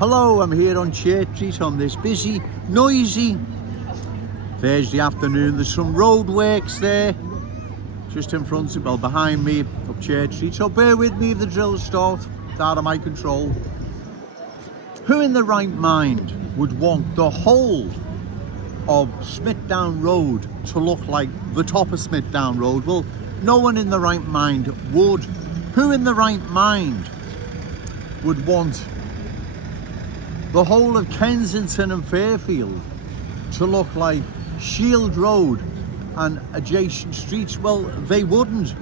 Hello, I'm here on Church Street on this busy, noisy Thursday afternoon. There's some roadworks there, just in front of, well, behind me, up Church Street. So bear with me if the drills start. It's out of my control. Who in the right mind would want the whole of Smithdown Road to look like the top of Smithdown Road? Well, no one in the right mind would. Who in the right mind would want the whole of Kensington and Fairfield to look like Shield Road and adjacent streets? Well, they wouldn't.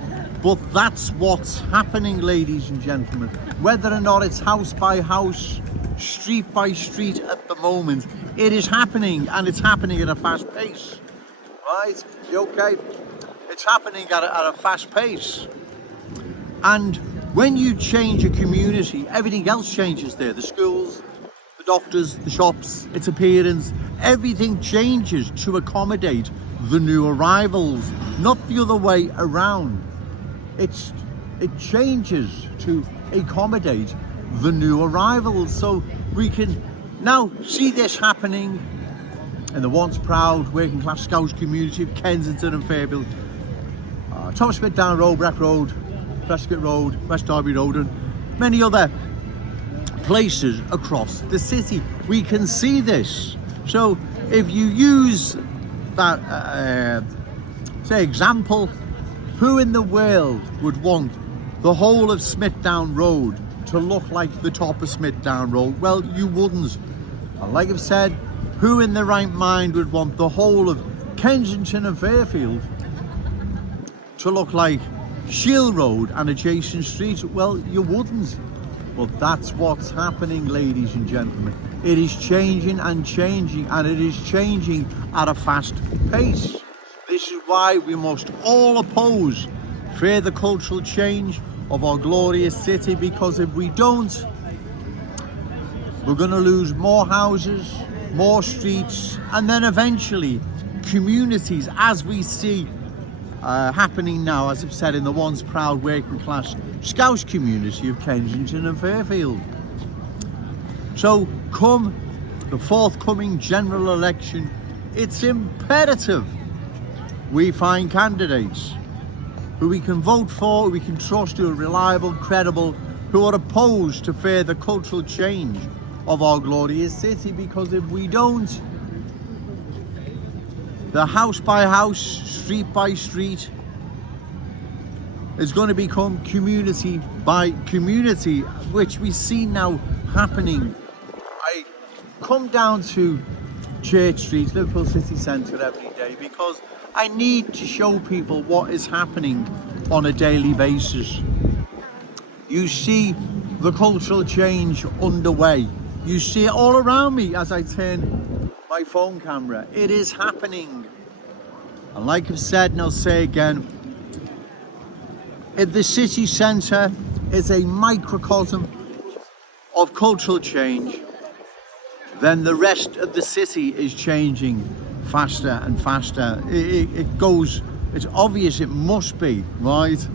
But that's what's happening, ladies and gentlemen. Whether or not it's house by house, street by street at the moment, it is happening, and it's happening at a fast pace. Right? Okay? It's happening at a fast pace. And when you change a community, everything else changes there. The schools, the doctors, the shops, its appearance, everything changes to accommodate the new arrivals, not the other way around. It changes to accommodate the new arrivals. So we can now see this happening in the once proud working class Scouse community of Kensington and Fairfield, Thomas Smithdown Road, Breck Road, Prescott Road, West Derby Road, and many other places across the city. We can see this. So if you use that say example, who in the world would want the whole of Smithdown Road to look like the top of Smithdown Road? Well, you wouldn't. And like I've said, who in their right mind would want the whole of Kensington and Fairfield to look like Shield Road and adjacent streets? Well, you wouldn't. Well, that's what's happening, ladies and gentlemen. It is changing and changing, and it is changing at a fast pace. This is why we must all oppose further cultural change of our glorious city, because if we don't, we're going to lose more houses, more streets, and then eventually communities, as we see happening now, as I've said, in the once proud working class Scouse community of Kensington and Fairfield. So come the forthcoming general election, it's imperative we find candidates who we can vote for, who we can trust, who are reliable, credible, who are opposed to further cultural change of our glorious city. Because if we don't, the house by house, street by street is going to become community by community, which we see now happening. I come down to Church Street, Liverpool city centre every day, because I need to show people what is happening on a daily basis. You see the cultural change underway. You see it all around me as I turn my phone camera. It is happening. And like I've said, and I'll say again, if the city centre is a microcosm of cultural change, then the rest of the city is changing faster and faster. It goes, it's obvious it must be, right?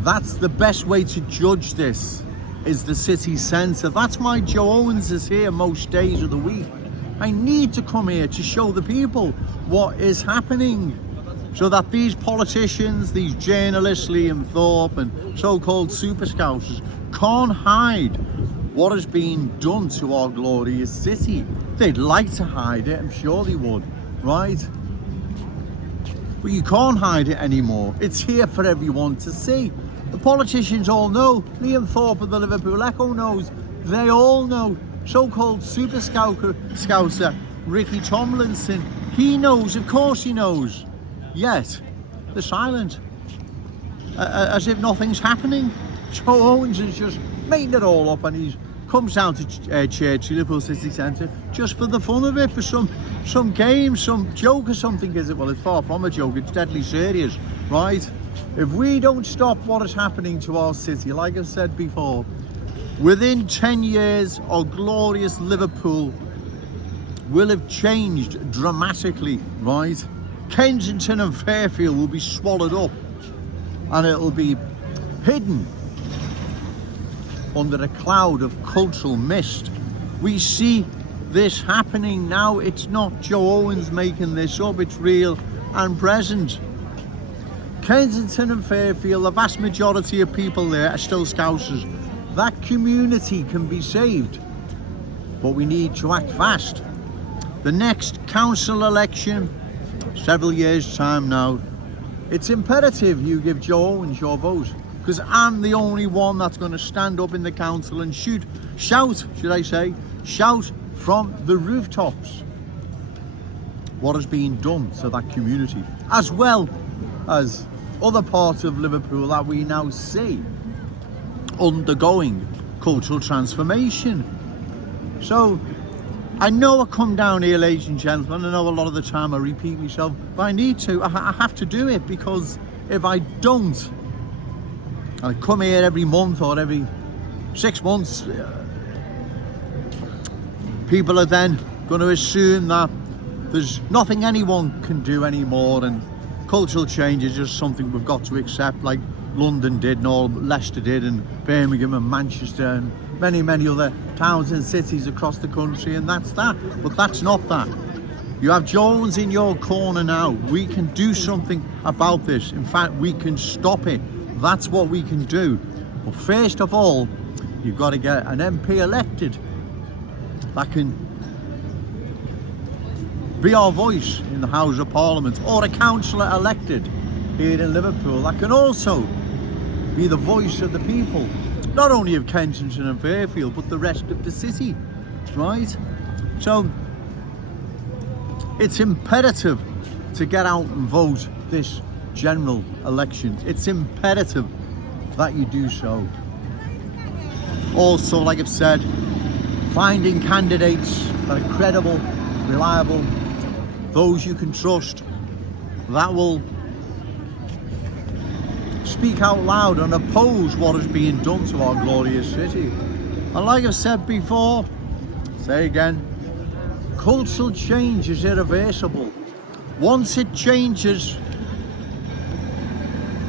That's the best way to judge this, is the city centre. That's why Joe Owens is here most days of the week. I need to come here to show the people what is happening, so that these politicians, these journalists, Liam Thorpe and so-called super Scousers, can't hide what has been done to our glorious city. They'd like to hide it, I'm sure they would, right? But you can't hide it anymore. It's here for everyone to see. The politicians all know. Liam Thorpe of the Liverpool Echo knows. They all know. So-called super Scouser Ricky Tomlinson, he knows, of course he knows. Yet, they're silent. As if nothing's happening. Joe Owens is just making it all up, and he comes down to Church, Liverpool City Centre, just for the fun of it, for some game, some joke or something, is it? Well, it's far from a joke, it's deadly serious, right? If we don't stop what is happening to our city, like I said before, within 10 years, our glorious Liverpool will have changed dramatically, right? Kensington and Fairfield will be swallowed up, and it'll be hidden under a cloud of cultural mist We see this happening now. It's not Joe Owens making this up, it's real and present. Kensington and Fairfield, the vast majority of people there are still Scousers. That community can be saved, but we need to act fast. The next council election, several years' time now, it's imperative you give Joe Owens your vote, because I'm the only one that's going to stand up in the council and shout from the rooftops what is being done to that community, as well as other parts of Liverpool that we now see undergoing cultural transformation. So I know I come down here, ladies and gentlemen, I know a lot of the time I repeat myself, but I need to, I have to do it, because if I don't, and I come here every month or every 6 months, people are then going to assume that there's nothing anyone can do anymore, and cultural change is just something we've got to accept, like London did and all Leicester did, and Birmingham and Manchester and many other towns and cities across the country, and that's that. But that's not that. You have Jones in your corner now. We can do something about this. In fact, we can stop it. That's what we can do. But first of all, you've got to get an MP elected that can be our voice in the House of Parliament, or a councillor elected here in Liverpool that can also be the voice of the people, not only of Kensington and Fairfield, but the rest of the city, right? So it's imperative to get out and vote this general election. It's imperative that you do so. Also, like I've said, finding candidates that are credible, reliable, those you can trust, that will speak out loud and oppose what is being done to our glorious city. And like I've said before, say again, cultural change is irreversible. Once it changes,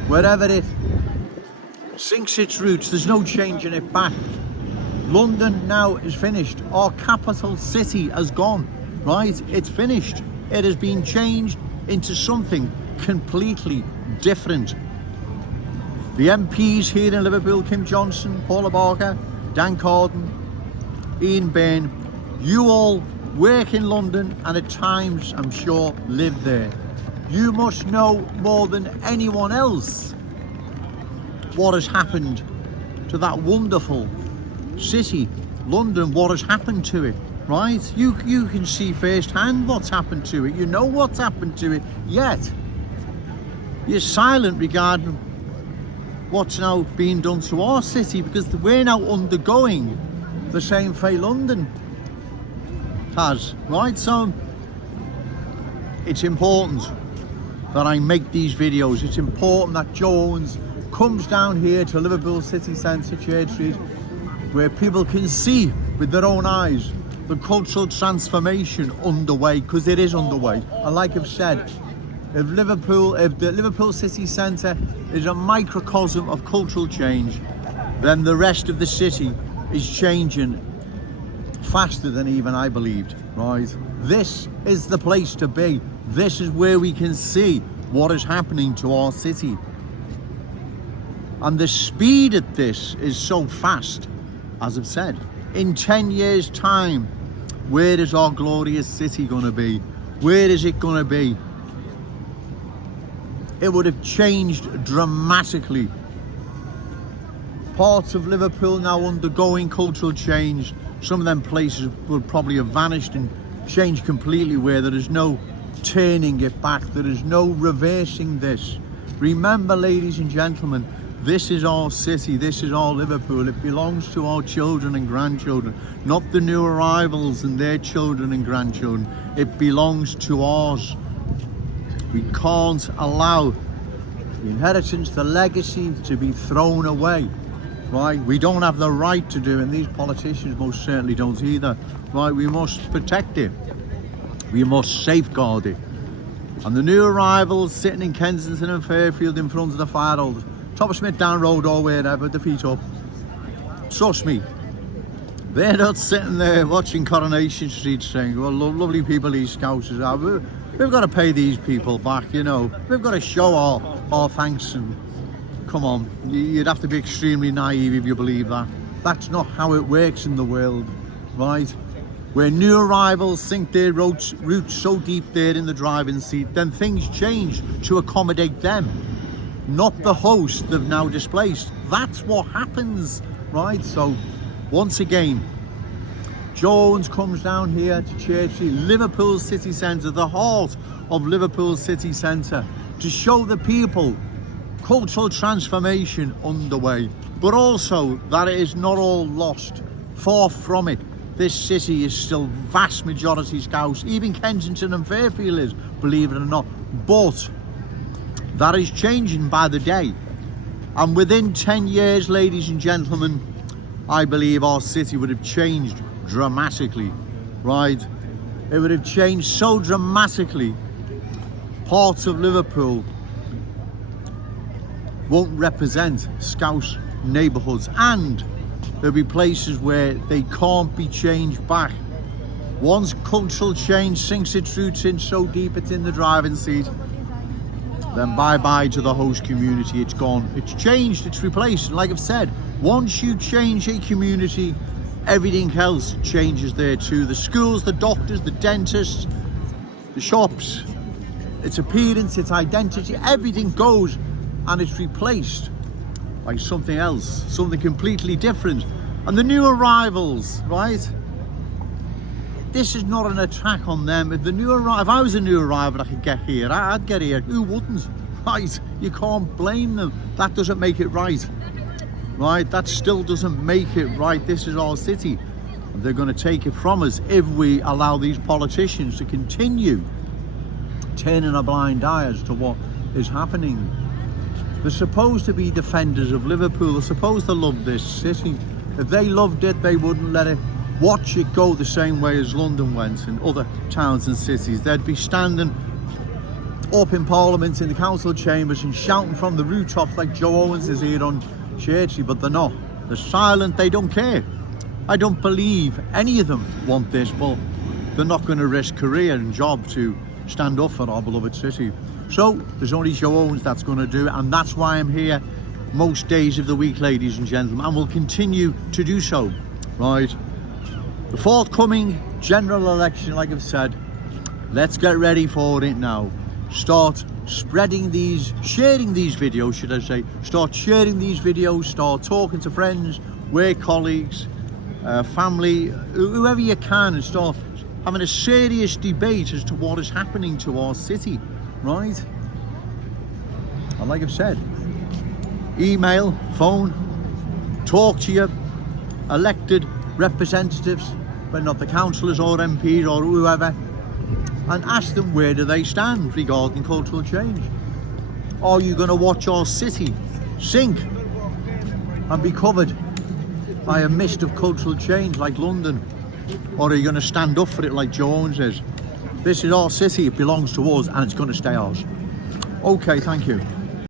wherever it sinks its roots, there's no changing it back. London now is finished. Our capital city has gone, right? It's finished. It has been changed into something completely different. The MPs here in Liverpool, Kim Johnson, Paula Barker, Dan Carden, Ian Byrne, you all work in London and at times, I'm sure, live there. You must know more than anyone else what has happened to that wonderful city, London, what has happened to it, right? You can see firsthand what's happened to it. You know what's happened to it, yet you're silent regarding what's now being done to our city, because we're now undergoing the same fate London has, right? So it's important that I make these videos. It's important that Joe Owens comes down here to Liverpool city centre, Church Street, where people can see with their own eyes the cultural transformation underway, because it is underway. And like I've said, if the Liverpool city centre is a microcosm of cultural change, then the rest of the city is changing faster than even I believed, right? This is the place to be. This is where we can see what is happening to our city. And the speed at this is so fast, as I've said. In 10 years' time, where is our glorious city going to be? Where is it going to be? It would have changed dramatically. Parts of Liverpool now undergoing cultural change. Some of them places will probably have vanished and changed completely, where there is no turning it back. There is no reversing this. Remember, ladies and gentlemen, this is our city, this is our Liverpool. It belongs to our children and grandchildren, not the new arrivals and their children and grandchildren. It belongs to ours. We can't allow the inheritance, the legacy to be thrown away, right? We don't have the right to do, and these politicians most certainly don't either, right? We must protect it. We must safeguard it. And the new arrivals sitting in Kensington and Fairfield in front of the fire Top of Smith Down Road or wherever, the feet up. Trust me, They're not sitting there watching Coronation Street saying, well, lovely people these Scousers are. We've got to pay these people back, you know. We've got to show our thanks. And come on, you'd have to be extremely naive if you believe that. That's not how it works in the world, right? Where new arrivals sink their roots so deep there in the driving seat, then things change to accommodate them, not the host they've now displaced. That's what happens, right? So once again, Joe Owens comes down here to Churchley, Liverpool city centre, the heart of Liverpool city centre, to show the people cultural transformation underway, but also that it is not all lost. Far from it. This city is still vast majority Scouse. Even Kensington and Fairfield is, believe it or not. But that is changing by the day. And within 10 years, ladies and gentlemen, I believe our city would have changed dramatically, right? It would have changed so dramatically. Parts of Liverpool won't represent Scouse neighbourhoods, and there'll be places where they can't be changed back. Once cultural change sinks its roots in so deep it's in the driving seat, then bye-bye to the host community. It's gone, it's changed, it's replaced. And like I've said, once you change a community, everything else changes there too. The schools, the doctors, the dentists, the shops, its appearance, its identity, everything goes and it's replaced by something else, something completely different. And the new arrivals, right? This is not an attack on them. If I was a new arrival, I could get here. I'd get here. Who wouldn't? Right? You can't blame them. That doesn't make it right. Right? That still doesn't make it right. This is our city. And they're going to take it from us if we allow these politicians to continue turning a blind eye as to what is happening. They're supposed to be defenders of Liverpool. They're supposed to love this city. If they loved it, they wouldn't let it watch it go the same way as London went and other towns and cities. They'd be standing up in Parliament, in the council chambers, and shouting from the rooftops like Joe Owens is here on Churchley, but they're not. They're silent. They don't care. I don't believe any of them want this, but they're not going to risk career and job to stand up for our beloved city. So there's only Joe Owens that's going to do it, and that's why I'm here most days of the week, ladies and gentlemen, and will continue to do so, right? The forthcoming general election, like I've said, let's get ready for it now. Start spreading these, sharing these videos, should I say. Start sharing these videos, start talking to friends, work colleagues, family, whoever you can, and start having a serious debate as to what is happening to our city, right? And like I've said, email, phone, talk to your elected representatives, but not the councillors or MPs or whoever, and ask them where do they stand regarding cultural change. Are you going to watch our city sink and be covered by a mist of cultural change like London, or are you going to stand up for it like Joe Owens is? This is our city, it belongs to us, and it's going to stay ours. Okay, thank you.